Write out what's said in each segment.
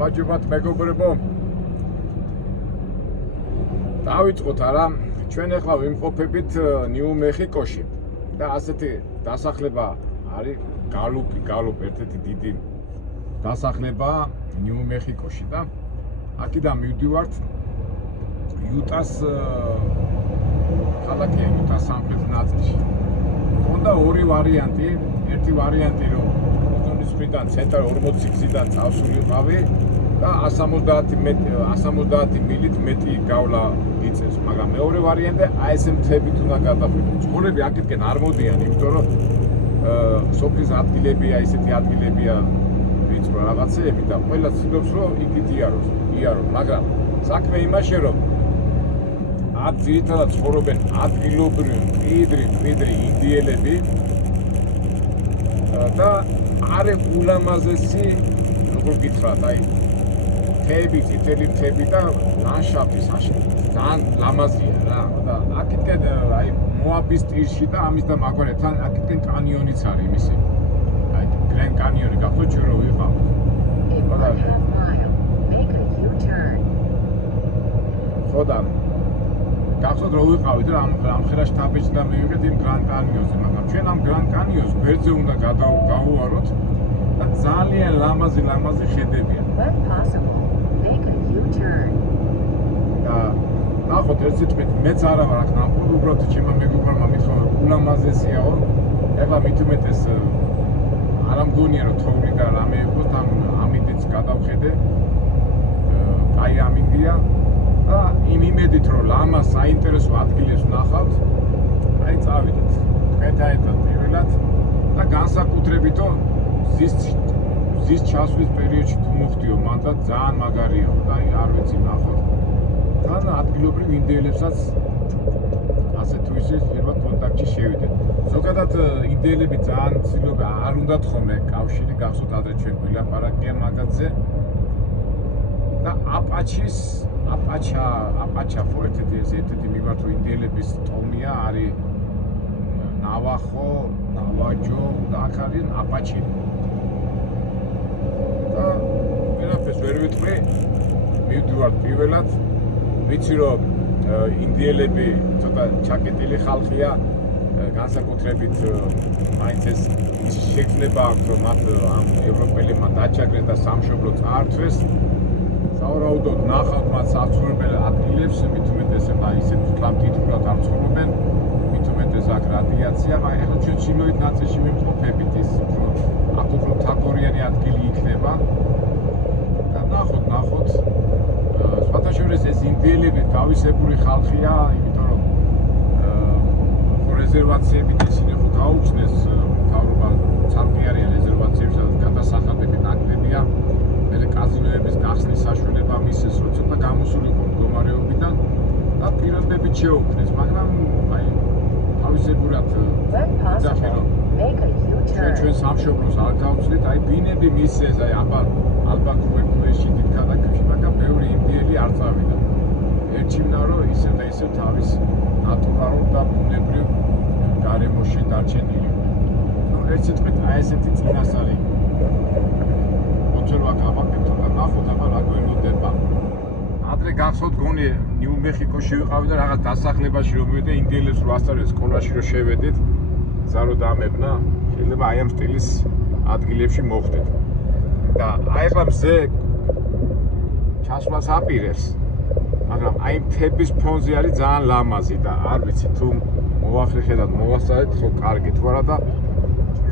გამარჯობათ მეგობრებო. დავიწყოთ არა, ჩვენ ახლა ვიმყოფებით ნიუ-მექსიკოში და ასეთი დასახლება არის გალუპ ერთ-ერთი დიდი დასახლება ნიუ-მექსიკოში და აქედან მივდივართ იუტას ქალაქია იუტას სამხრეთ ნაწილში. Honda ორი ვარიანტი, ერთი ვარიანტი რომ ოზონის მხრიდან ცენტრ 40 გზიდან წავსულიყავი და 170 მილით მეტი გავლა იწევს, მაგრამ მეორე ვარიანტი აი ესე მთებით უნდა გადახვიდო. წყურები აქეთკენ არ მოდიან, იმიტომ რომ სოფლის ადგილებია, ისეთი ადგილებია ვიწრო რაღაცეები და ყველა ცდილობს რომ იქით იაროს, მაგრამ საქმე იმაში რომ აქ ძირითადად ცხოვრობენ ადგილობრივი მკვიდრი ინდიელები და არის ულამაზესი, როგორ გითხრათ, აი მთები, წითელი მთები და ლანდშაფტი ძალიან ლამაზია რა და აქეთკენ აი მოაბის ტირში და ამის და მაგორეთან აქეთკენ კანიონიც არის იმისი. აი გრენ კანიონი გახსოვთ ჩვენ რომ ვიყავთ. ხოდა გახსოვთ რომ ვიყავით და ამ ხელა შტაბეჭდა მივიღეთ იმ გრან კანიონზე, მაგრამ ჩვენ ამ გრან კანიონს გვერდზე უნდა გავუვაროთ და ძალიან ლამაზი ხედებია. და ნახოთ ერთ სიტყვით მეც არა ვარ აქ ნამყური, უბრალოდ ჩემმა მეგობრებმა მითხრა ულამაზესიაო. ეხლა მით უმეტეს არ ამგონია რომ თოვლი და რამე იყოს და ამინდიც გადავხედე. აი ამინდია და იმ იმედით რომ ლამაზ საინტერესო ადგილებს ვნახავთ, აი წავიდეთ თქვენთან ერთად პირველად და განსაკუთრებითო ზის ჩასვლის პერიოდში თუ მოხდიო მანდ ძალიან მაგარია და აი არ ვიცი ნახოთ თან ადგილობრივ ინდიელებსაც ასე თუ ისე შეიძლება კონტაქტში შევიდეთ. ზოგადად ინდიელები ძალიან ცდილობენ არ უნდათ ხოლმე კავშირი გახსოვთ ადრე ჩვენ ვილაპარაკია მაგაზე და აპაჩა ხო ერთ-ერთი მიმართო ინდიელების ტომია არის ნავაჯო და აქ არის აპაჩი და ვერაფერს ვერ ვიტყვი მივდივარ პირველად ვიცი რომ ინდიელები ცოტა ჩაკეტილი ხალხია განსაკუთრებით მაინც ეს შეგრძნება აქვს რომ მათ ამ ევროპელებმა დაჩაგრეს და სამშობლო წაართვეს სავარაუდოდ ნახავთ მათ საცხოვრებელ ადგილებს, მით უმეტეს ისეთ თლამთითურად არ ცხოვრობენ, მით უმეტეს აქ რადიაცია, მაგრამ ახლა ჩვენ ჩრდილოეთ ნაწილში ვიმყოფებით ის აქ უფრო თაქორიანი ადგილი იქნება და ნახოთ სხვათა შორის ეს ინდიელები თავისებური ხალხია, იმიტომ რომ რეზერვაციები ისინი ხო გაუჩნეს მთავრობა ცალკე არიან რეზერვაციები, სადაც გადასახადები ნაკლებია. კაზინოების გახსნის საშუალება მისცეს, რომ ცოტა გამოსულიყო მდგომარეობიდან და პირობებით შეუქმნეს, მაგრამ აი თავისებურად ვიძახე რომ ჩვენ სამშობლოს არ გავცვლით, აი ბინები მისცეს, აი ალბათ ქვეში დიდ ქალაქებში, მაგრამ ბევრი ინდიელი არ წავიდა. ერჩივნა რომ ისე და ისე თავის ნატურალურ და ბუნებრივ გარემოში დარჩენილი. ნუ ერთ სიტყვით აი ესეთი წინასწარი რა გავაკეთო და ნახოთ აბა რა გვენოდება. ადრე გახსოვთ გონი ნიუ-მექსიკოში ვიყავი და რაღაც დასახლებაში რომ მივიდე ინდიელებს რო ასწავლეთ სკოლაში რო შევედით, ზარო დამებნა, შეიძლება აი ამ სტილის ადგილებში მოხვდეთ. და აი ახლა მზე ჩასვლას აპირებს, მაგრამ აი მთების ფონზე არის ძალიან ლამაზი და არ ვიცი თუ მოახერხებათ მოვასწარეთ ხო კარგი თუ არა და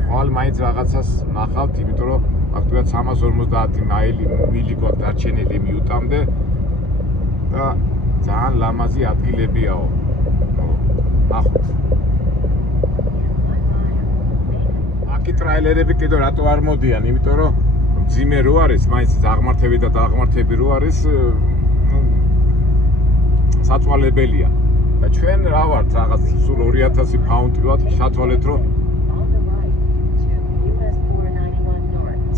ხვალ მაინც რაღაცას ნახავთ, იმიტომ რომ ფაქტობრივად 350 მილი გვაქვს დარჩენილი მიუტამდე და ძალიან ლამაზი ადგილებიაო. ნახოთ. აქი ტრაილერები კიდევ რატო არ მოდიან, იმიტომ რომ მძიმე რო არის, მაინც დაღმართები რო არის, საწვალებელია. და ჩვენ რა ვართ რაღაც სულ 2000 ფაუნდი ვართ, შათვალეთ რომ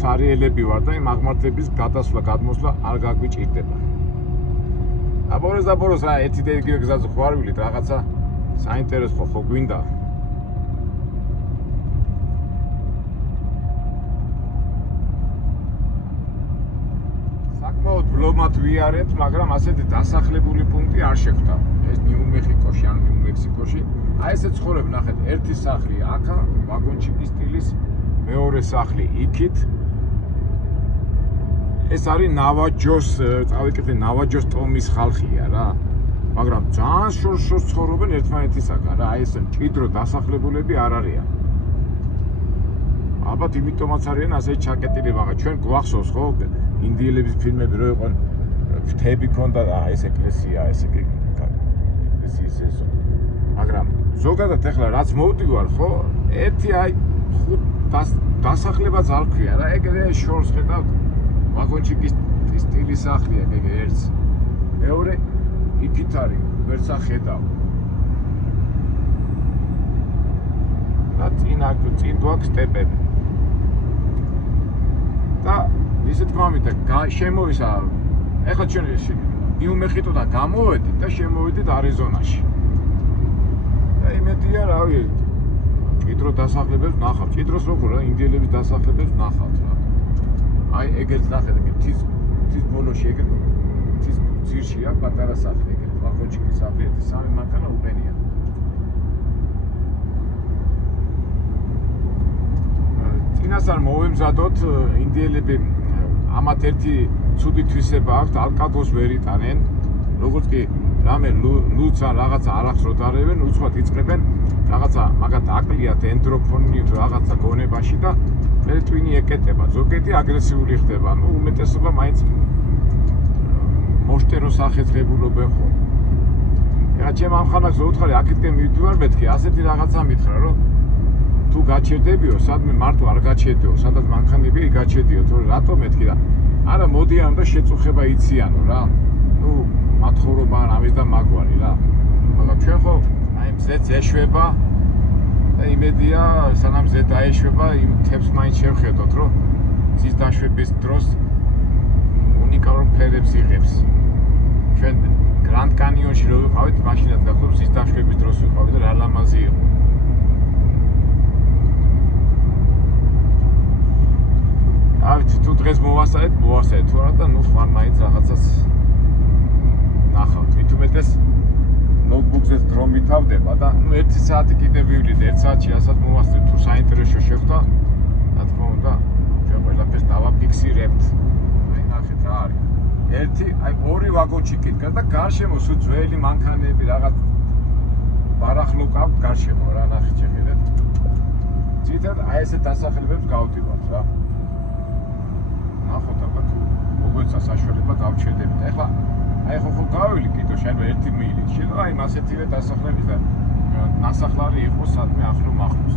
ცარიელები ვარ და იმ აღმართების გადასვლა, გადმოსვლა არ გაგვიჭირდება. აბოროს რა ერთი და იგივე გზაზე ხო არ ვილით, რაღაცა საინტერესო ხო გვინდა. ვლომად ვიარეთ, მაგრამ ასეთი დასახლებული პუნქტი არ შეხვდა. ეს ნიუ-მეხიკოში ან ნიუ-მექსიკოში. აი ესე ცხოვრობ, ნახეთ, ერთი სახლი აქა, ვაგონჩიკის სტილის, მეორე სახლი იქით. ეს არის ნავაჯოს, წავიკითხე, ნავაჯოს ტომის ხალხია რა. მაგრამ ძალიან შორს ცხოვრობენ ერთმანეთისაგან რა. აი ეს მჭიდრო დასახლებულები არ არიან. ალბათ იმიტომაც არიან ასე ჩაკეტილი, მაგრამ ჩვენ გვახსოვს ხო ინდიელების ფილმები რო იყო ფრთები ქონდა და ეს ეკლესია, ეს ეკლესიის ესო. მაგრამ ზოგადად ეხლა რაც მოვდივარ ხო, ერთი აი დასახლებაც არ ქვია რა, ეგრე შორს ხედავთ ვაგონჩიკის სტილის სახლია ეგ ერთს. მეორე იქით არის, ვერც ახედავ. და წინ გვაქვს სტეპები. და ისე თქმა მინდა შემოვისა ეხლა ჩვენ ნიუ-მეხიკოდან გამოვედით და შემოვედით არიზონაში. და იმედია რავი მჭიდრო დასახლებებს ნახავთ. მჭიდროს როგორ რა ინდიელების დასახლებებს ნახავთ რა. აი ეგეც ნახეთ მთის ბოლოში ეგ მთის ძირშია პატარა სახლი ეგ ვაგონჩიკის სახლი ერთი სამი მანქანა უყენია. წინასწარ მოვემზადოთ ინდიელები ამათ ერთი ცუდი თვისება აქვს ალკოგოლს ვერ იტანენ როგორც კი რამე ლუც ან რაღაცა არახს რო დარევენ უცბად იწყებენ რაღაცა მაგათ აკლიათ ენდროფონი რაღაცა გონებაში და მე ტვინი ეკეტება ზოგიერთი აგრესიული ხდება ნუ უმეტესობა მაინც მოშტერო სახეცღებულობენ ხო ეხლა ჩემ ამხანაგს ვუთხარი აქეთკენ მივდივარ მეთქი ასეთი რაღაცა მითხრა რომ თუ გაჩერდებიო სადმე მარტო არ გაჩერდიო სადაც მანქანები გაჩერდიო თორე რატო მეთქი და არა მოდიან და შეწუხება იციანო რა ნუ მათხოვრობა ამის და მაგვარი რა მაგრამ ჩვენ ხო აი მზეც ეშვება და იმედია სანამ მზე დაეშვება იმ თებს მაინც შევხედოთ რომ მზის დაშვების დროს უნიკალურ ფერებს იღებს ჩვენ გრანდ კანიონში რო ვიყავით მაშინაც გახსოვს მზის დაშვების დროს ვიყავით და რა ლამაზი იყო ავით თუ დღეს მოვასწრეთ თუ არა და ნუ ხან მაინც რაღაცას ნახავთ მithumetes ნოუთბუქზე დრო მითავდება და ნუ 1 საათი კიდე ვივლით 1 საათში რასაც მოვასწრეთ თუ საინტერესო შეხვდა რა თქმა უნდა ჩვენ ყველაფერს დავაფიქსირებთ აი ნახეთ რა არის ერთი აი ორი ვაგონჩიკით და გარშემო სულ ძველი მანქანები რაღაც ბარახლო ყავთ გარშემო რა ნახეთ შეხედეთ ძირითადად აი ესეთ დასახლებებს გავდივართ რა ნახოთ აბა თუ როგორცა საშუალება გავჩერდებით. ეხლა აი ხო გავილი კიდო შეიძლება 1 მილი. შეიძლება აი ასეთივე დასახლების და ნასახლარი იყოს სადმე ახლო მახლოს.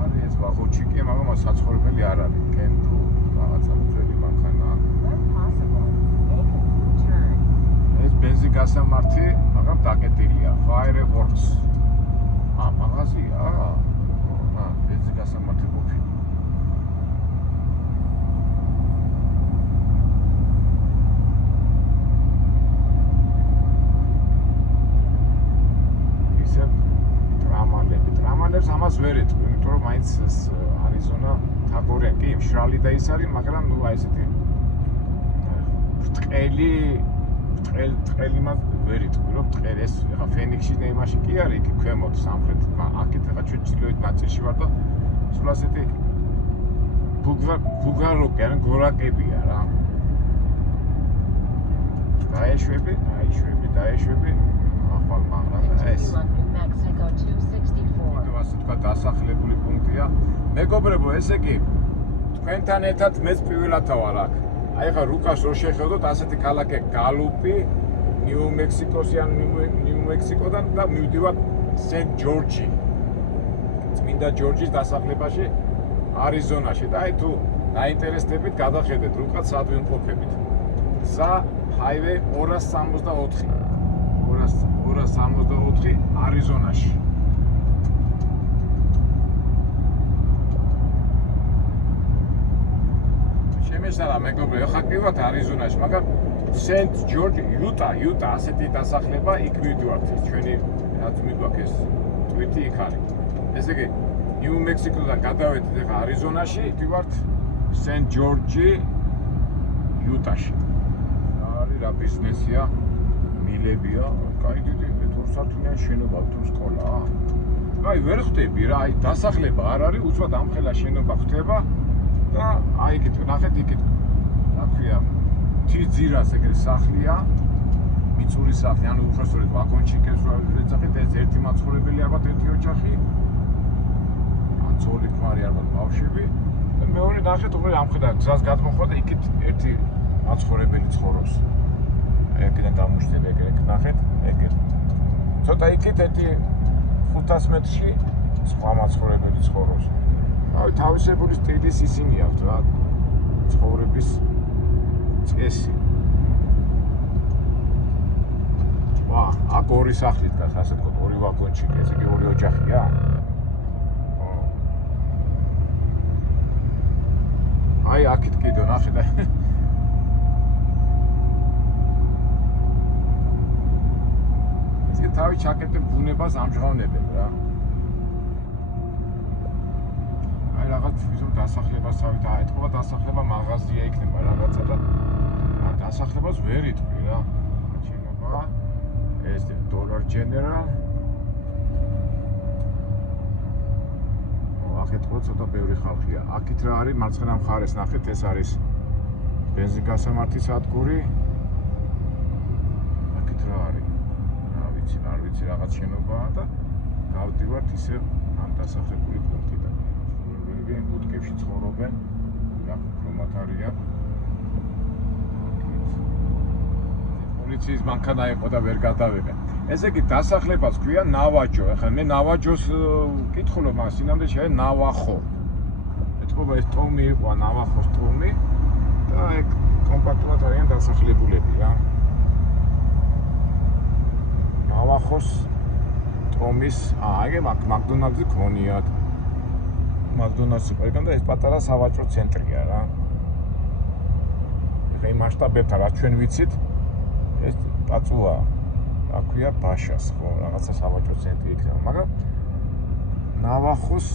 არის ეს ვაგონჩიკი, მაგრამ საცხოვრებელი არ არის. კენ თუ რაღაცა ძველი მანქანა. ეს ბენზინგასამართი, მაგრამ დაკეტილია. Fireworks. მაღაზია. ბენზინგასამართი ყოფილი. ამას ვერ ეტყვი, იმიტომ რომ მაინც ეს არიზონა თაგორია კი მშრალი და ის არის, მაგრამ ნუ აი ესეთი ბრტყელი მას ვერ ეტყვი, რომ ბრტყელი ეს ხა ფენიქსში და იმაში კი არის, იქ ქვემოთ სამხრეთ, აქეთ ხა ჩვენ ჩრდილოეთ ნაწილში ვარ და სულ ასეთი ბუგაროკი ან გორაკებია რა. დაეშვები, ახალ მაგრამ ეს ასე თქვა დასახლებული პუნქტია. მეგობრებო, ესე კი თქვენთან ერთად მეც პირველად ვარ აქ. აი ხა რუკას რო შეხედოთ ასეთი ქალაქი გალუპი, ნიუ-მექსიკოსი ან ნიუ-მექსიკოდან და მივდივარ სენტ-ჯორჯი. წმინდა ჯორჯის დასახლებაში არიზონაში და აი თუ დაინტერესდებით, გადახედეთ რუკას სად ვიმყოფებით. გზა ჰაივეი 264 არიზონაში. შემეშალა მეგობრებო, ხა კიდევ არიზონაში, მაგრამ სენტ-ჯორჯი, იუტა ასეთი დასახლება იქ მივდივართ. ჩვენი რაც მიგვაქვს ეს ტვიტი იქ არის. ესე იგი, ნიუ-მექსიკოდან გადავედით ახლა არიზონაში, მივდივართ სენტ-ჯორჯი იუტაში. არის რა ბიზნესია, მილებია, კაი დიდი მეთორსართულიანი შენობა თუ სკოლაა. აი ვერ ხვდები რა, აი დასახლება არ არის, უცბად ამხელა შენობა ხდება და აი იქით ნახეთ იქით რა ქვია, თის ძირას ეგრე სახლია, მიწური სახლი, ანუ უბრალოდ ვაგონჩიკებს ვეძახით, ეს ერთი მაცხოვრებელი ალბათ ერთი ოჯახი. ან ძოლი ქმარი ალბათ ბავშვები. და მეორე ნახეთ უკვე ამხედა გზას გადმოხდა და იქით ერთი მაცხოვრებელი ცხოვრობს. აი აქედან დამუშტები ეგრე ნახეთ, ეგრე. ცოტა იქით ერთი 500 მეტრში სხვა მაცხოვრებელი ცხოვრობს. აი თავისებური სტილის ისინი აქვთ რა, ცხოვრების წესი. ვა, აქ ორი სახლი დგას, ასე ვთქვათ, ორი ვაგონჩიკი, ესე იგი ორი ოჯახია. აი აქეთ კიდე ნახეთ. ესე თავი ჩაკეტებ ბუნებას ამჟღავნებენ რა. აი რაღაც ვიზო დასახლებას თავი დაეთქვა, დასახლება მაღაზია იქნება რაღაცა და ამ დასახლებას ვერ იტყვი რა. შენობა ეს Dollar General. აქეთ ხო ცოტა ბევრი ხალხია. აქეთ რა არის მარცხენა მხარეს ნახეთ, ეს არის ბენზინგასამართი სადგური. აქეთ რა არის? არ ვიცი რაღაც შენობაა და გავდივართ ისე ამ დასახლებული პუნქტიდან. ვინმე ბუდკებში ცხოვრობენ, აქ უფრო მათარია. პოლიციის მანქანა იყო და ვერ გადავიღე. ესე იგი დასახლებას ქვია ნავაჯო. ახლა მე ნავაჯოს კითხულობ, მაგრამ სინამდვილე შეიძლება ნავახო. ეთქობა ეს ტომი იყო, ნავახოს ტომი და ეგ კომპაქტურად არიან დასახლებულები რა. ნავახოს ტომის, აი მაკდონალდსი ქონიათ. მაკდონალდსი ყურგან და ეს პატარა სავაჭრო ცენტრია რა. ეხლა იმ მასშტაბებთან რაც ჩვენ ვიცით, ეს პაწუა აქვია ბაშას ხო, რაღაცა სავაჭრო ცენტრი იქნება, მაგრამ ნავახოს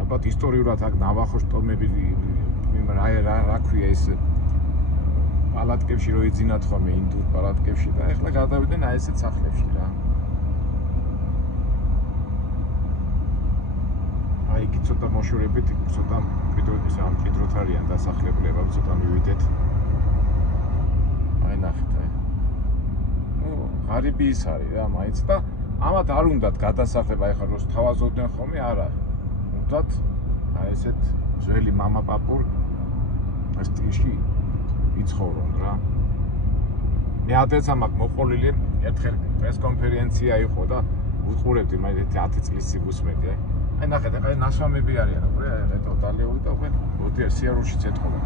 ალბათ ისტორიულად აქ ნავახოს ტომები რა ქვია ეს პალატკებში რო იძინათ ხოლმე ინდურ პალატკებში და ეხლა გადავიდნენ აი ესეთ სახლებში რა. აი იქ ცოტა მოშორებით, ცოტა მჭიდროდ არიან დასახლებულება, ცოტა მივიდეთ. აი ნახეთ აი. ღარიბი ის არის რა, მაინც და ამათ არ უნდათ გადასახლება, ეხლა როს თავაზობდნენ ხოლმე, არა. უნდათ აი ესეთ ძველი მამაპაპურ სტილში იცხოვრონ რა. მე ადრეცა მაქვს მოყოლილი, ერთხელ პრესკონფერენცია იყო და ვუყურებდი მაგ 10 წლის სიგუსმედი. აი ნახეთ, აი ნასვამები არიან, უყურე, აი ტოტალიური და უკვე მოდი სიარულშიც ეთქობა.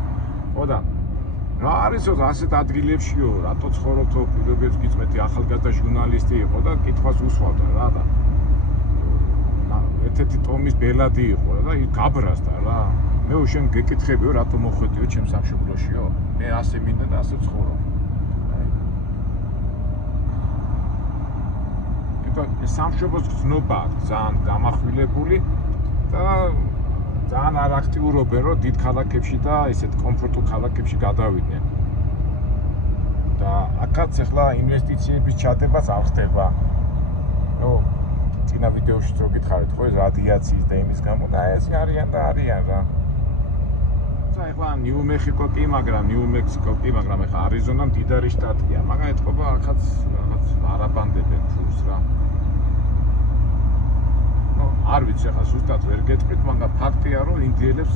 ხო და რა არისო ასეთ ადგილებშიო, რატო ცხოვრობთო, პირობებს გიწმეთი ახალგაზრდა ჟურნალისტი იყო და კითხვას უსვავდა რა და ერთ-ერთი ტომის ბელადი იყო რა და გაბრაზდა რა. მე უშენ გეკითხებიო, რატო მოხვედიო ჩემს სამშობლოშიო? მე ასე მინდა და ასე ცხოვრობ. ეს სამშობლოს გზნობა ძალიან გამახვილებული და ძალიან არ აქტიურობენ, რომ დიდ ქალაქებში და ესეთ კომფორტულ ქალაქებში გადავიდნენ. და აქაც ახლა ინვესტიციების ჩადებაც არ ხდება. ნუ წინა ვიდეოში რო გითხარით ხო, რადიაციის და იმის გამო და ესე არიან და არიან რა. ახლა ნიუ-მექსიკო კი, მაგრამ ნიუ-მექსიკო კი, მაგრამ ახლა არიზონა მდიდარი შტატია, მაგრამ ეთქობა აქაც რაღაც არაბანდებენ ფულს რა. არ ვიცი ახლა ზუსტად ვერ გეტყვით, მაგრამ ფაქტია რომ ინდიელებს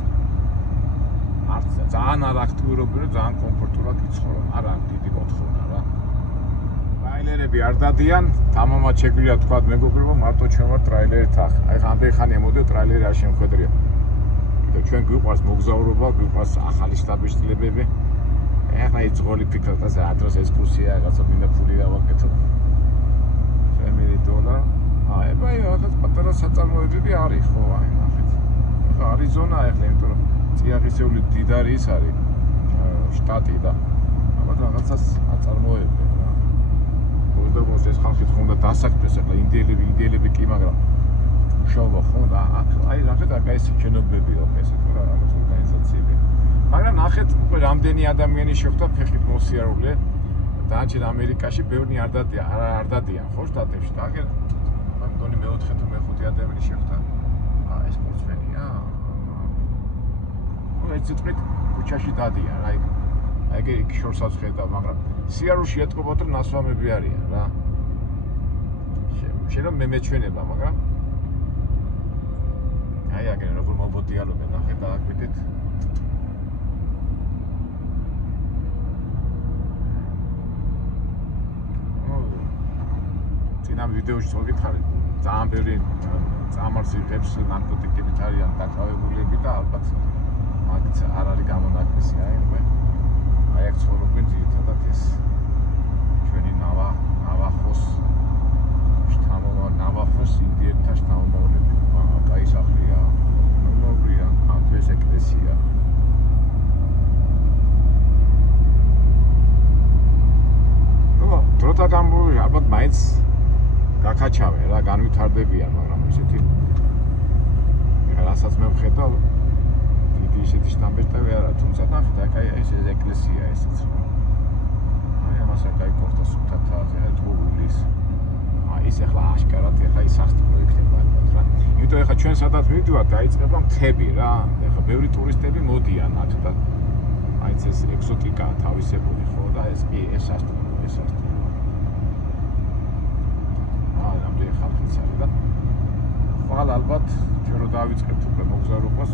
არც ძალიან არ აქტიურობენ, ძალიან კომფორტულად იცხოვრონ. არა დიდი მოთხოვნა რა. ტრაილერები არ დადიან, თამამად შეგვიძლია თქვა მეგობრებო, მარტო ჩვენ ვარ ტრაილერით ახ. აი ამდენი ხანი ემოდე ტრაილერი არ შემხედრია. და ჩვენ გვიყვარს მოგზაურობა, გვიყვარს ახალი შტაბ-შტილებები. ახლა იძღოლი ფიქრობ და სადროს ექსკურსია, რაღაცა მინდა ფული დავაკეთო. $1 აი რაღაც პატარა საწარმოებები არის ხო, აი ნახეთ. ახლა არიზონა ახლა იმიტომ რომ წიაღისეული დიდარი ის არის შტატი და ალბათ რაღაცას აწარმოებენ რა. მოვიდოს ეს ხალხი თქონდა დასაქმეს ახლა ინდიელები კი, მაგრამ მუშაობა ხო და აი ნახეთ აქ ეს შენობები აქვს, ესე თუ რა რაღაც ორგანიზაციები. მაგრამ ნახეთ, რამდენი ადამიანი შეხვდა ფეხით მოსიარულე. დანარჩენ ამერიკაში ბევრი არ დადიან, ხო, შტატებში და აგერ მგონი მეოთხე თუ მეხუთე ადამიანი შეხვდა. ეს სპორტსმენია. ეს წვით ქუჩაში დადიან, აი ეგ შორსაც ხედავ, მაგრამ სიარულში ეთყობოთ რომ ნასვამები არიან რა. შეიძლება მე მეჩვენება, მაგრამ აი აგერ როგორ მომბოდიალობენ, ნახე დააკვირდით. წინა ვიდეოში წოგითხარით, ძალიან ბევრი წამარს იღებს ნარკოტიკებით არიან დაკავებულები და ალბათ მაგც არ არის გამონაკლისი, აი აქ ცხოვრობენ ძირითადად ეს ჩვენი ნავახოს ნავახოს ინდიელთა შთამომავლები. კაი სახლია, ნორმალურია, აქ ეს ეკლესია. დროთა განმავლობაში ალბათ მაინც გაკაჩავენ რა, განვითარდებიან, მაგრამ ისეთი რასაც მე ვხედავ დიდი ისეთი სტანდარტები არა, თუმცა ნახეთ, აქ ეს ეკლესია ესეც. აი ამას აქ აი კორტა სუფთათაზე, ტყუილის. აი ეს ახლა აშკარად ახლა ის სასტიკო იქნება ალბათ რა. იმიტომ ახლა ჩვენ სადაც მივდივართ, დაიწყება მთები რა. ახლა ბევრი ტურისტები მოდიან აქ და აი ეს ეგზოტიკაა თავისებული ხო და ეს კი ეს სასტიკო, ეს სასტიკო. ხვალ ალბათ ჩვენ რო დავიწყებთ უკვე მოგზაურობას,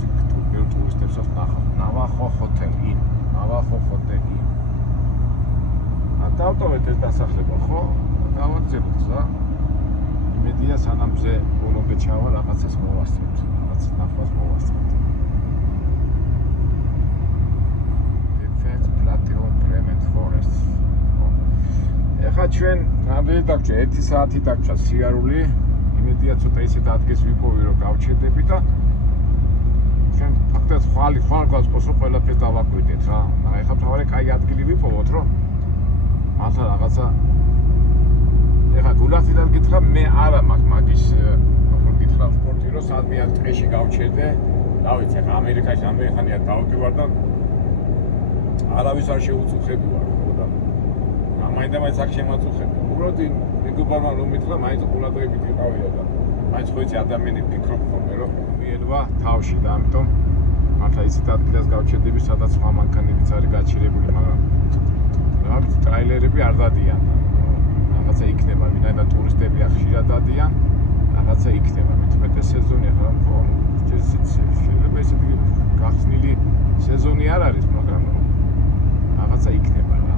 ბევრ ტურისტებსაც ნახავთ. ნავახო ჰოტელი. დავტოვეთ ეს დასახლება, ხო? დავაგზავნოთ გზა. იმედია სანამ მზე ბოლომდე ჩავა რაღაცას მოვასწრებთ, რაღაც ნახვას მოვასწრებთ. Defense Platinum Brement Forest. ეხლა ჩვენ რამდენი დაგჭა? 1 საათი დაგჭა სიარული. იმედია ცოტა ისეთ ადგილს ვიპოვი რომ გავჩერდები და ჩვენ ფაქტობრივად ხვალ გვაწყობს რომ ყველაფერს დავაკვირდეთ რა. მაგრამ ეხლა თავარი კაი ადგილი ვიპოვოთ რომ მართლა რაღაცა ეხლა გულახდილად გითხრა მე არა მაქვს მაგის როგორ გითხრა სპორტი რომ სადმე აქ ტყეში გავჩერდე. რა ვიცი ეხლა ამერიკაში ამერიკანია დავდივარ და არავის არ შეუწუხები ვარ ხო და მაინდა-მაინც აქ შემაწუხები. უბრალოდ მეგობარმა რომ მითხრა მაინც ყურადღებით იყავია და მაინც ხო იცი ადამიანი ფიქრობ ხოლმე რომ მიელვა თავში და ამიტომ მართლა ისეთ ადგილას გავჩერდები სადაც სხვა მანქანებიც არის გაჩერებული, მაგრამ რა ვიცი ტრაილერები არ დადიან. რაღაცა იქნება, ვინაიდან ტურისტები ხშირად დადიან, რაღაცა იქნება. მithumetes სეზონი ახლა შეიძლება ისეთი გახსნილი სეზონი არ არის, მაგრამ რაღაცა იქნება რა.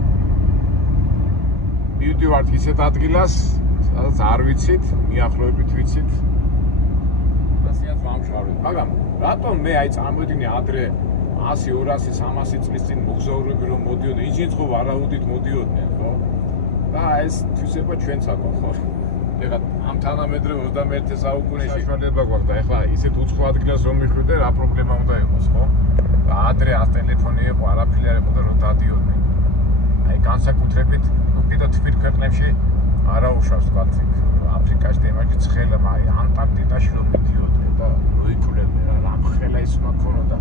მივდივართ ისეთ ადგილას, სადაც არ ვიცით, მიახლოებით ვიცით. ასეაც ვამშავეთ. მაგრამ რატომ მე აი წამოვიდგინე ადრე 100, 200, 300 წლის წინ მოგზაურები რომ მოდიოდნენ, ისინიც ხო ვარაუდით მოდიოდნენ, ხო? და ეს თვისება ჩვენც აქვს, ხო? ეხლა ამ თანამედროვე 21 საუკუნეში საშუალება გვაქვს და ეხლა ისეთ უცხო ადგილას რომ მიხვიდე, რა პრობლემა უნდა იყოს, ხო? და ადრე ტელეფონი იყო, არაფერი არ იყო და რომ დადიოდნენ. აი განსაკუთრებით კიდე თბილ ქვეყნებში არაუშავს თქვათ აფრიკაში და იმაში ცხელა, აი ანტარქტიდაში რომ მიდიოდნენ და როიქულებდნენ რა რამხელა ის მაქონოდა.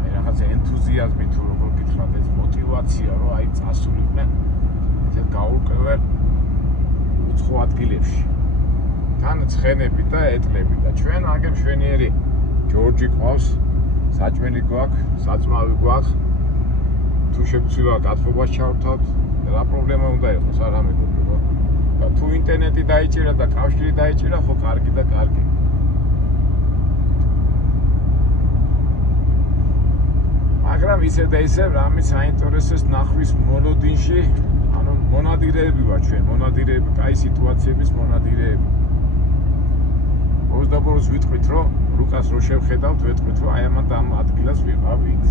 აი რაღაცა ენთუზიაზმი თუ როგორ გითხრათ ეს мотиваცია რომ აი წასულიყვნენ ესე გაურკვეველ უცხო ადგილებში. თან ცხენები და ეტლები და ჩვენ აგერ მშვენიერი ჯორჯი ყავს, საჭმელი გვაქვს, საწმავი გვაქვს. თუ შეგვცვლა გათხოვებას ჩავთავთ, რა პრობლემა უნდა იყოს არა მეგობრებო. და თუ ინტერნეტი დაიჭირა და კავშირი დაიჭირა, ხო კარგი და კარგი. მაგრამ ისე და ისე რამის საინტერესოს ნახვის მოლოდინში, ანუ მონადირეები ვარ ჩვენ, მონადირეები, კაი სიტუაციების მონადირეები. ბოლოს ვიტყვით რომ რუკას რო შევხედავთ, ვეტყვით რომ აი ამ ადგილას ვიყავით.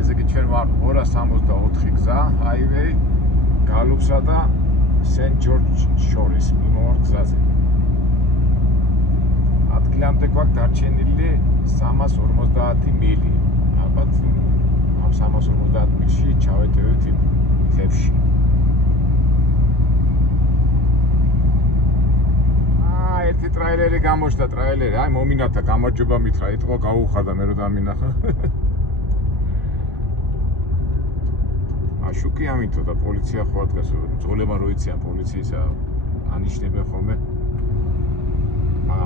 ესე იგი ჩვენ ვარ 264 გზა, ჰაივეი, გალუქსა და სენ ჯორჯ შორის მიმოვარ გზაზე. ადგილამდე გვაქვს დარჩენილი 350 მილი. ალბათ ამ 350 მილში ჩავეტევით იმ თებში. ერთი ტრაილერი გამოჩნდა, ტრაილერი, აი მომინათა გამარჯობა მითხრა, იტყვა გაუხარდა მე რომ დამინახა. შუქი ამითო და პოლიცია ხო ადგას ძღოლება რო იციან პოლიციისა ანიშნებენ ხოლმე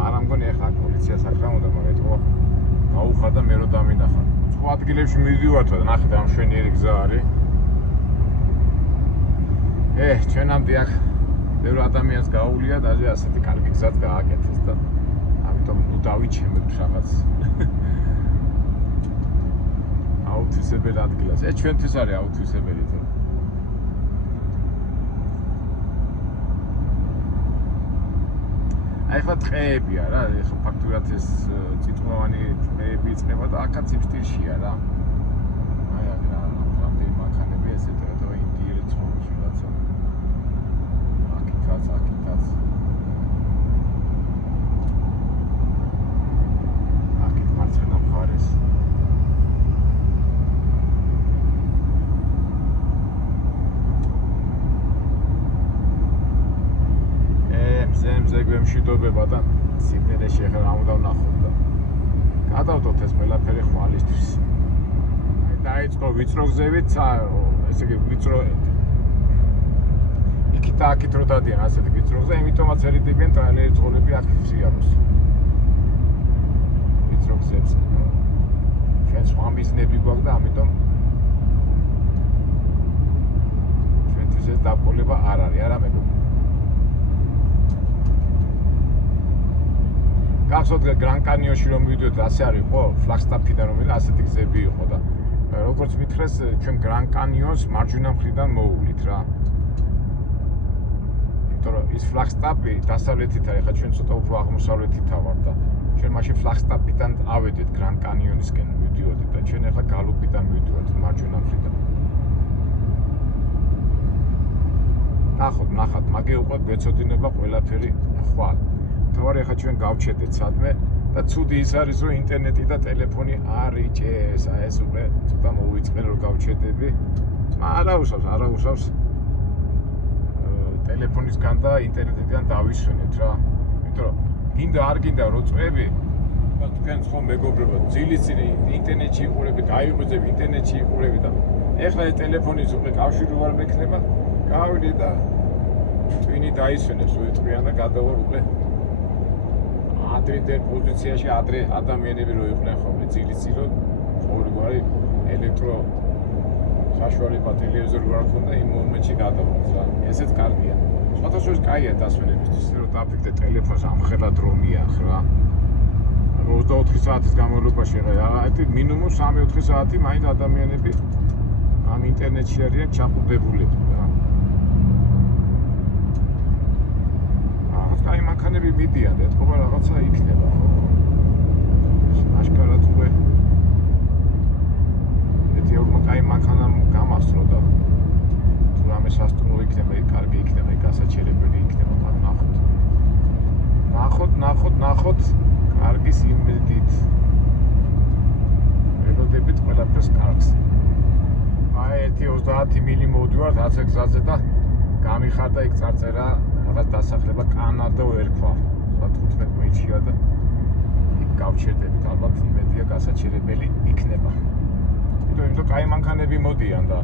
არ ამგონი ახლა პოლიცია საკრამოდა მაგრამ ეთქო გაუხადა მე რო დამინახა სხვა ადგილებში მივიდივართ და ნახეთ ამ შვენიერი გზა არის ჩვენამდე აქ ბევრ ადამიანს გაუვლია და ასეთი კარგი გზაც გააკეთეს და ამიტომ ნუ დავიჩემებთ რაღაც აუთვისებელი ადგილას. ჩვენთვის არის აუთვისებელი თო. აი ხა ტყეებია რა, ხა ფაქტურად ეს წიწვოვანი ტყეები იწყება და აქაც იმ სტილშია რა. აი აქ რა რამდენი მანქანები ესეთ და ინდიელი ცხოვრობს რაღაცა. აქითაც აქით მარცხენა მხარეს ზემზე მშვიდობება და სიგნალეში ახლა რა უნდა ვნახოთ და გადავდოთ ეს ყველაფერი ხვალისთვის. აი დაიწყო ვიწრო გზებით, ესე იგი ვიწრო იქით აქით რო დადიან ასეთი ვიწრო გზა, იმიტომაც ერიდებიან ტრაილერი წყოლები აქ სიაროს. ვიწრო გზებზე. ჩვენ სხვა მიზნები გვაქვს და ამიტომ ჩვენთვის ეს დაყოლება არ არის, არა მეგობრებო. გახსოვთ გრან კანიონში რომ მივიდოდეთ ასე არის ხო ფლაგსტაფიდან რომ ასეთი გზები იყო და როგორც მითხრეს ჩვენ გრან კანიონს მარჯვენა მხრიდან მოუვლით რა იმიტომ რომ ის ფლაგსტაფი დასავლეთით არის ხა ჩვენ ცოტა უფრო აღმოსავლეთით ვართ და ჩვენ მაშინ ფლაგსტაფიდან ავედით გრან კანიონისკენ მივიდიოდით და ჩვენ ახლა გალუპიდან მივიდივართ მარჯვენა მხრიდან ნახოთ მაგე უკვე გვეცოდინება ყველაფერი ხვალ თავარი ახლა ჩვენ გავჩერდეთ სადმე და ცუდი ის არის რომ ინტერნეტი და ტელეფონი არ იჭერს აი ეს უკვე ცოტა მოვიწყენ რომ გავჩერდები არა უსავს ტელეფონისგან და ინტერნეტიდან დავისვენეთ რა იმიტომ რომ გინდა არ გინდა რო წვევი და თქვენ ხო მეგობრებო ძილის წინ ინტერნეტში იყურები გაიღვიძებ ინტერნეტში იყურები და ეხლა ეს ტელეფონის უკვე კავშირი ვარ მექნება გავიდე და ტვინი დაისვენებს უიტყვიან და გადავარ უკვე ადრე პოზიციაში ადრე ადამიანები რო იყვნენ ხოლმე ძილიცი რომ ყოველგვარი ელექტრო საშუალება ტელევიზორი რა ქონდა იმ მომენტში გადავართ რა ესეც კარგია სხვადასხვა კაია დასვენებისთვის რომ დაფიქრდე ტელეფონს ამხელა დრომია რა 24 საათის განმავლობაში რა მინიმუმ 3-4 საათი მაინც ადამიანები ამ ინტერნეტში არიან ჩაყურებულები რა აი მანქანები მიდიან და ეთქობა რაღაცა იქნება ხო აშკარად უკვე აი მანქანა გამასწრო და თუ რამე სასტუმრო იქნება კარგი იქნება გასაჩერებელი იქნება ნახოთ კარგი სიმბედით ელოდებით ყველაფერს კარგს აი 30 მილი მოვდივართ 10 გზაზე და გამიხარდა იქ წარწერა რაღაც დასახლება კანადო ერქვა 15 მეჩია და იქ გავჩერდებით ალბათ იმედია გასაჩერებელი იქნება იმიტომ კაი მანქანები მოდიან და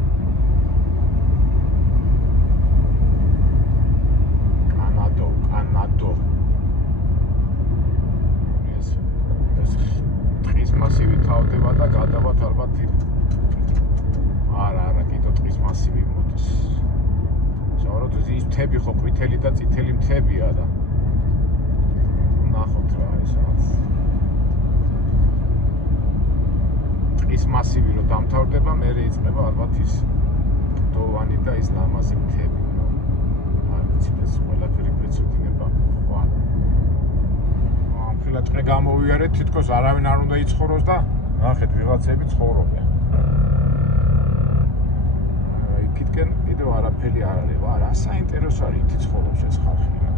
კანადო ეს ტყის მასივი თავდება და გადავათ ალბათ არა კიდო ტყის მასივი მოდის საერთოდ ის მთები ხო ყვითელი და წითელი მთებია და ნახოთ რა ესაც ტყის მასივი რო დამთავრდება მე იწყება ალბათ ის დოვანი და ის ლამაზი მთები არ ვიცი ეს ყველაფერი გვეცოდინება ხვალ ამხელა ტყე გამოვიარეთ თითქოს არავინ არ უნდა იცხოვროს და ნახეთ ვიღაცები ცხოვრობენ იქითკენ კიდევ არაფერი არ არის რა საინტერესო არის ითი ცხოვრობს ეს ხალხი რა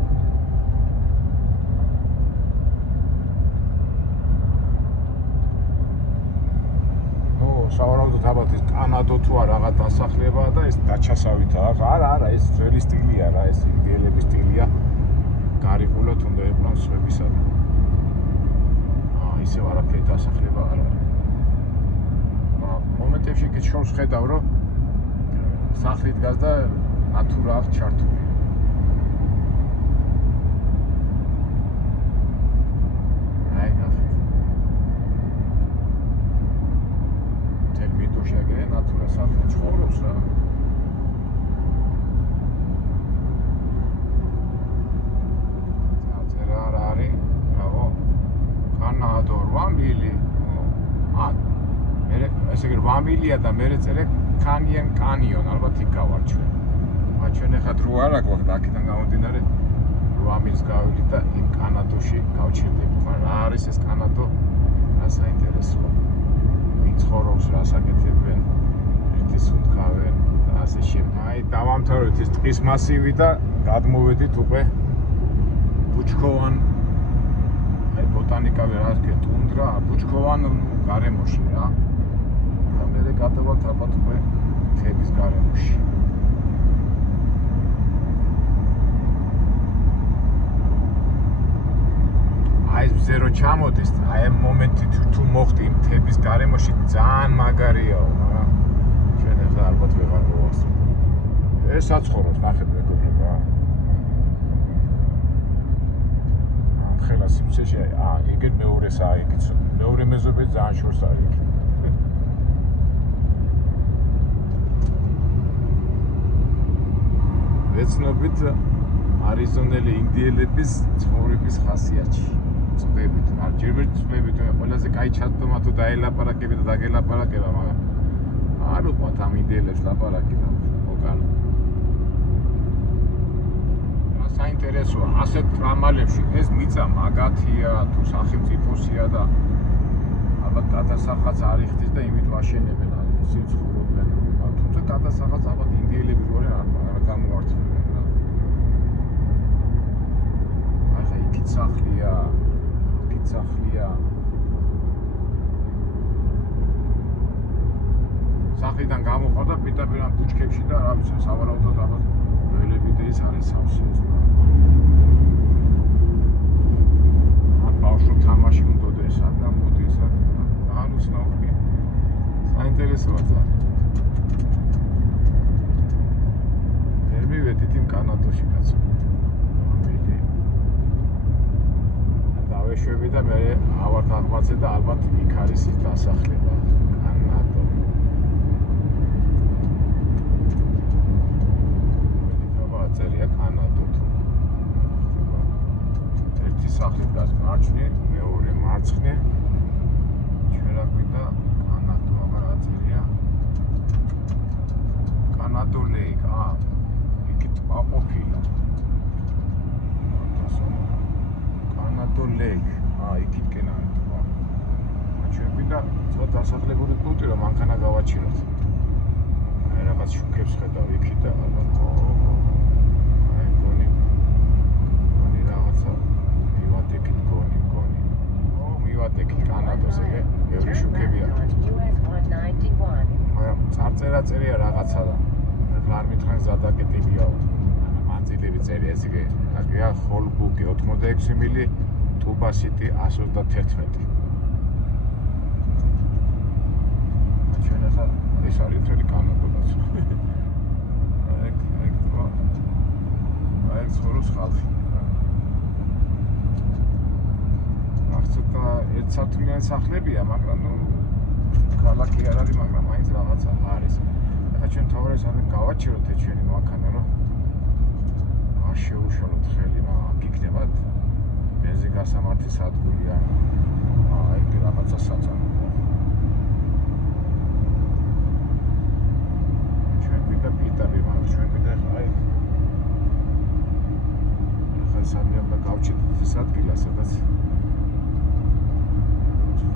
სავარაუდოდ ალბათ ეს კანადო თუ არა დასახლებაა და ეს დაჩასავითაა არა ეს ძველი სტილია რა ეს ინდიელების სტილია გარიყულად უნდა ეყოს სხვებისა ისევ არაფერი დასახლება არ არის მომენტებში კი შორს ხედავ რომ სახლი დგას და ნატურა აქვს ჩართული. აი გახეთ. თელ მიტოში აგერე ნატურა სახლი ცხოვრობს რა. წერა არ არის, რავო. კანადო 8 მილი. ესე იგი 8 მილია და მე წერე კანიონ, ალბათ იქ გავარჩვენ. ჩვენ ახლა დრო არ აქვს, აქედან გამომდინარე 8 მილს გავიდით და იმ კანადოში გავჩერდები. მაგრამ რა არის ეს კანადო? რა საინტერესოა. ვინ ცხოვრობს, რას აკეთებენ, ერთი სუნთქავენ და ასე შემდეგ. აი დავამთავრეთ ეს ტყის მასივი და გადმოვედით უკვე ბუჩქოვან აი ბოტანიკავი რა ქვია, ტუნდრა, ბუჩქოვან გარემოში რა. და მე გადავალთ ალბათ უკვე მთების გარემოში. აი ეს ზერო ჩამოდის, აი ამ მომენტით თუ მოხდი მთების გარემოში ძალიან მაგარიაო, მაგრამ ჩვენ ახლა ალბათ ვეღარ მოვასწრო. ეს საცხოვროს ნახეთ მეგობრებო. ხელა სიმწეში იგივე მეორეს აიგიც. მეორე მეზობელი ძალიან შორს არის. ვეცნობით არიზონელი ინდიელების ცხოვრების ხასიათი. წვებით, ჯერჯერობით წვებით, ყველაზე კაი ჩატომა თუ დაელაპარაკები და დაგელაპარაკება, მაგრამ არ უყვათ ამ ინდიელებს ლაპარაკი და მოკალო. საინტერესოა, ასეთ ტრამალებში ეს მიწა მაგათია თუ სახელმწიფოსია და ალბათ გადასახადს არ იხდის და იმით აშენებენ, ისე ცხოვრობენ. თუმცა გადასახადს ალბათ ინდიელები როარ არ გამოართვენ რა. ახლა იქით სახლია. სახლიდან გამოვხდა პირდაპირ ამ ბუჩქებში და რა ვიცი, სავარაუდოდ ალბათ ველები და ის არის სავსეც. ბავშვ თამაში უნდა და სადამ მოდის ან უცნაურია. საინტერესოა ძალიან. მივედით იმ კანადოში კაცო. ამილი. დავეშვები და მე ავართ აღმაცე და ალბათ იქ არის ის დასახლება. კანადო. წერია კანადო თუ. ერთი სახლი დგას მარჯვნივ, მეორე მარცხნივ. ჩვენ რა გვინდა კანადო, აბა რა წერია? კანადო ლეიკ, იქით ტბა ყოფილა. კანადო ლეიკ, იქითკენ არის ტბა. ჩვენ გვინდა ცოტა დასახლებული პუნქტი, რომ მანქანა გავაჩინოთ. აი რაღაც შუქებს ხედავ იქით და ალბათ მივატეკით კანადოს ეგ ბევრი შუქები აქვს. მაგრამ წარწერა რაღაცა და არ მითხრან ზადაკეტებიაო. მანძილები წერია ეს იგი. აგია ჰოლბუკი 86 მილი, ტუბა სიტი 131. ჩვენ ახლა ეს არის მთელი კანადაც. აი ცხოვრობს ხალხი. ერთსართულიანი სახლებია, მაგრამ ქალაქი არ არის, მაგრამ მაინც რაღაცა არის. ახლა ჩვენ თავრეს ამენ გავაჩეროთ ჩვენი მანქანა, რომ არ შეუშალოთ ხელი, მაგრამ გიქნებათ ბენზინ გასამართის ადგილი ან აი რაღაცა საწარმო. ჩვენ გვინდა პიტაბი, მაგრამ ჩვენ გვინდა აი ახლა სამი უნდა გავჩერდეთ ეს ადგილი, სადაც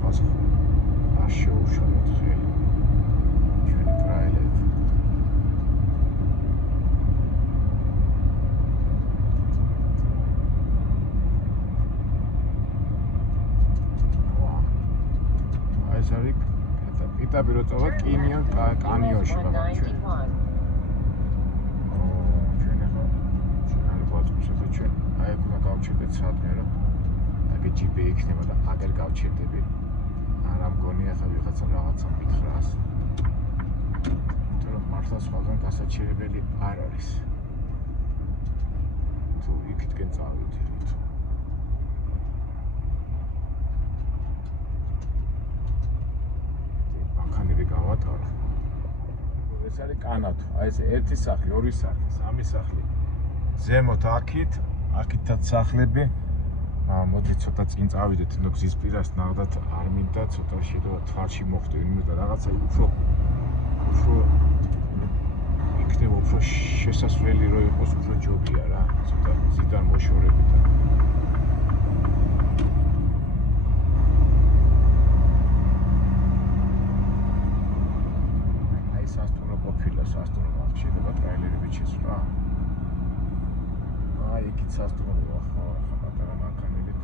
არ შეუშალოთ ხელი ჩვენი ტრაილერით. აი ეს არის პიტაბი რო წავა კანიონში, მაგრამ ჩვენ ჩვენ აი უნდა გავჩერდეთ სადღე რომ აგე ჯიპი იქნება და აგერ გავჩერდები. არ ამგონია ხა ვიღაცამ რაღაცა მითხრას. იმიტომ რომ მართლა ეხლა სხვაგან გასაჩერებელი არ არის. თუ იქითკენ წავიდით. მანქანები გავატარო. ეს არის კანათო. აი ეს ერთი სახლი, ორი სახლი, სამი სახლი. ზემოთ აქითაც სახლები. მოდი ცოტა წინ წავიდეთ, ნუ გზის პირას ნახდათ არ მინდა ცოტა შეიძლება თვალში მოხვდე, ვინმე და რაღაცა უფრო იქნება უფრო შესასვლელი რო იყოს, უფრო ჯობია რა, ცოტა ზიდან მოშორებით და აი სასტუმრო ყოფილა, სასტუმრო შეიძლება ტრაილერებით შესვლა. აი იქით სასტუმროა ხო, პატარა მანქანებით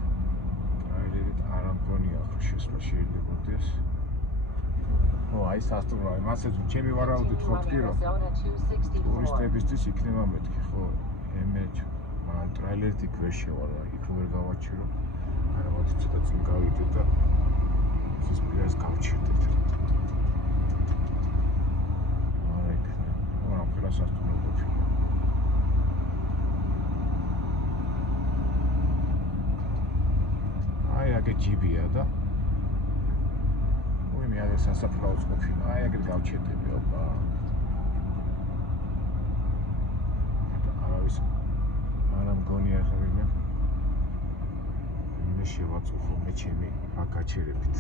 ტრაილერით არ მგონია ხო შესვლა შეიძლებაოდეს. აი სასტუმრო, მასეც ჩემი ვარაუდით ხო თქვირო. ტურისტებისთვის იქნება მეთქი ხო, ემეჯ, მან ტრაილერით იქ ვერ შევარა, იქ ვერ გავაჩირო. არა, მოდი ცოტა წინ გავიდეთ და ის პირას გავჩერდეთ. არა იქნება, რა ყველა სასტუმრო ყოფილა. აი აგე ჯიბია და მე აგე სასაფლაოც ყოფილა. აი აგერ გავჩერდები, ოპა. არავის არ მგონია ხო ვინმე. მე შევაწუხო მე ჩემი აკაჩერებით.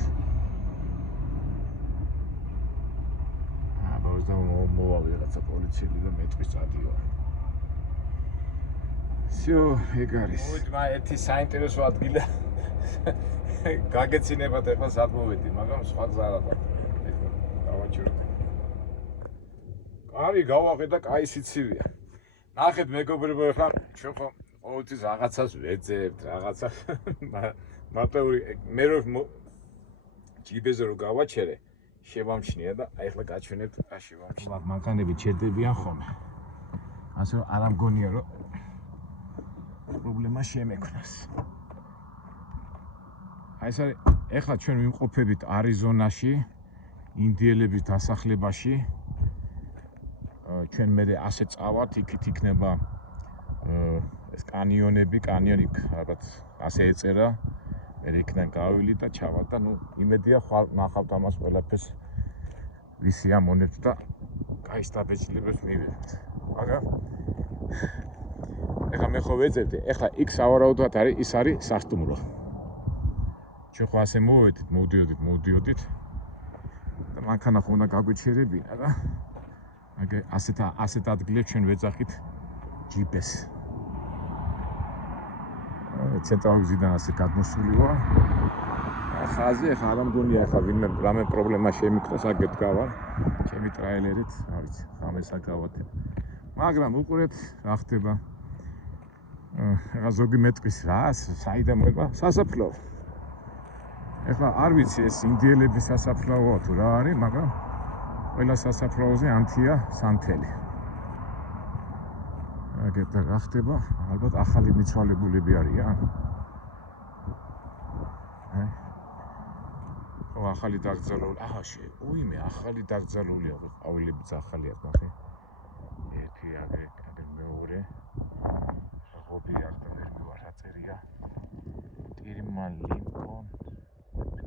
ბავშვი მოვავი რაღაცა პოლიციელი და მეტყვის წადიო. всё, ეგ არის. მოდი ერთი საინტერესო ადგილი გაგეცინებათ ახლა სად მოვედი, მაგრამ სხვა გზა არ აქვს. ეხლა დავაჩეროთ. კარი გავაღე და კაი სიცივია. ნახეთ მეგობრებო, ახლა ჩვენ ხო ყოველთვის რაღაცას ვეძებთ, რაღაცა მარტივი მე რო ჯიბეზე რო გავაჩერე, შევამჩნია და აი ახლა გაჩვენებთ რა შევამჩნია. მანქანები ჩერდებიან ხოლმე. ასე რომ არ ამგონია რომ პრობლემა შემექმნას. აი ეს არის ეხლა ჩვენ ვიმყოფებით არიზონაში, ინდიელების დასახლებაში. ჩვენ მე ასე წავართ, იქით იქნება ეს კანიონები, კანიონი ალბათ ასე ეწერა. მე იქიდან გავივილი და ჩავარ და ნუ იმედია ხვალ ნახავთ ამას ყველაფერს ვისი ამონებთ და კაი სტაბეჭდილებას მივიღებთ. მაგრამ ეხლა მე ხო ვეძებდი, ეხლა იქ სავარაუდოდ არის ის არის სასტუმრო. ჩვენ ხო ასე მოვდიოდით და მანქანა ხო უნდა გაგვიჩერებინა და აგე ასეთ ადგილებს ჩვენ ვეძახით ჯიპეს. ცენტრალური გზიდან ასე გადმოსული ვარ. ხაზი ახლა არ მგონია ახლა ვინმე რამე პრობლემა შემიქნას აგეთ გავარ ჩემი ტრაილერით, რა ვიცი, ხამესა გავათებ. მაგრამ უყურეთ რა ხდება. ახლა ზოგი მეტყვის რა, საიდან მოება სასაფლაო. ეხლა არ ვიცი ეს ინდიელების სასაფლაოა თუ რა არის, მაგრამ ყველა სასაფლაოზე ანთია სანთელი. აგეთ რა ხდება, ალბათ ახალი მიცვალებულები არიან. ახალი დაკრძალული, უიმე ახალი დაკრძალულია, ყვავილებიც ახალია, ნახე. ერთი აგე მეორე. ხობი აქ და ვერ მივარ რა წერია. ტირმა ლინკონ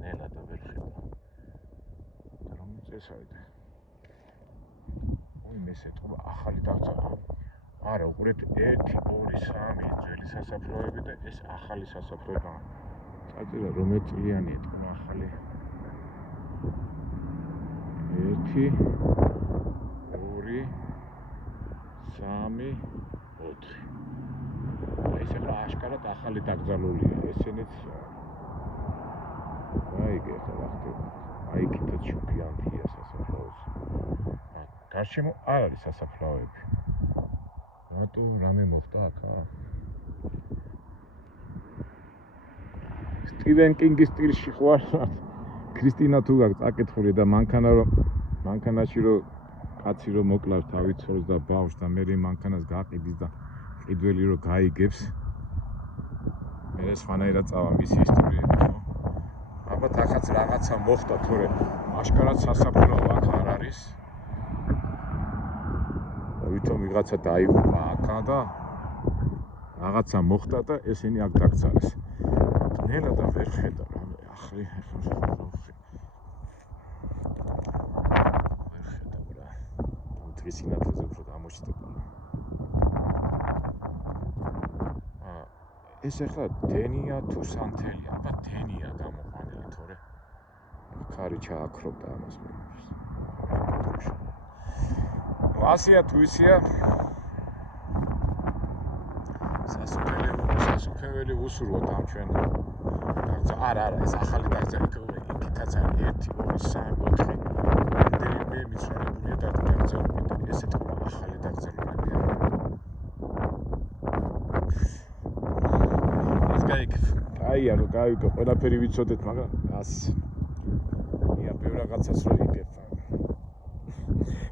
ნელა და ვერ ხედა. რომ წესავიდა. უიმე სიტყვა ახალი დაკრძალული. არა, უყურეთ 1 2 3 ძველი სასაფლაოები და ეს ახალი სასაფლაოა. წაწერა რომელი წლიანია თქო ახალი. 1 2 3 4. ეს ახლა აშკარად ახალი დაკრძალულია. ესენიც აიგე ახლა ხდება. აი კიდეც შუქიანთია სასაფლაოზე. გარშემო არ არის სასაფლაოები. რატო რამე მოხდა აქ? სტივენ კინგის სტილში ხوار. ქრისტინა თუ გაქვს აკითხული და მანქანაში რომ კაცი რომ მოკლავს თავით ცოლს და ბავშვს და მე მანქანას გაყიდის და ყიდველი რომ გაიგებს. მე სხვანაირად წავა მისი ისტორიები, ხო? ალბათ ახაც რაღაცა მოხდა, თორე აშკარად სასაფლაო აქ არ არის. ვითომ ვიღაცა დაიღუპა აქა და რაღაცა მოხდა და ესენი აქ დაკრძალეს. ნელა და ვერ ხედა რა ახრი დღის სინათლეზე უფრო გამოჩნდება. ეს ახლა დენია თუ სანთელია? აბა დენია გამოყვანილი თორე. ხარი ჩააქრობდა ამას მეგობრებს. ასია თუ ისია სასופველი უსურვოთ ამ ჩვენ არა ეს ახალი დაგზა იქითაც არის 1 2 3 4 რამდენიმე მიცვალებულია დაგზავნები და ესეთ ახალი დაგზავნებია ეს კაია რომ გავიგო ყველაფერი ვიცოდეთ მაგრამ ას ია ბევრ რაღაცას რო იგებ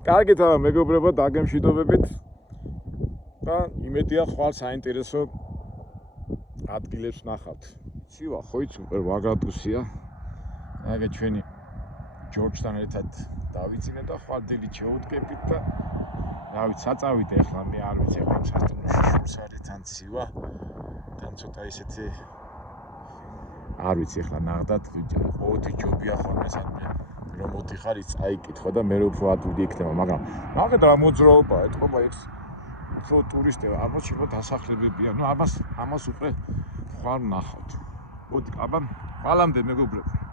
კარგით არა მეგობრებო დაგემშვიდობებით და იმედია ხვალ საინტერესო ადგილებს ნახავთ. ცივა ხოიც სუპერ ვაგრატუსია. აგე ჩვენი ჯორჯთან ერთად დავიძინე და ხვალ დილით შევუდგებით და რა ვიცი საწავიდე ახლა მე არ ვიცი ახლა სასტუმროში შურს არის თან ცივა თან ცოტა ისეთი არ ვიცი ახლა ნახდათ ყოველთვის ჯობია ხოლმე სადმე რომ მოდიხარ ის წაიკითხვა და მე უფრო ადვილი იქნება მაგრამ მაგათ რა მოძრაობა ეთყობა ეს ხო ტურისტები ამოჩება დასახლებებია ნუ ამას უკვე ხვალ ნახავთ მოდი აბა ხვალამდე მეგობრებო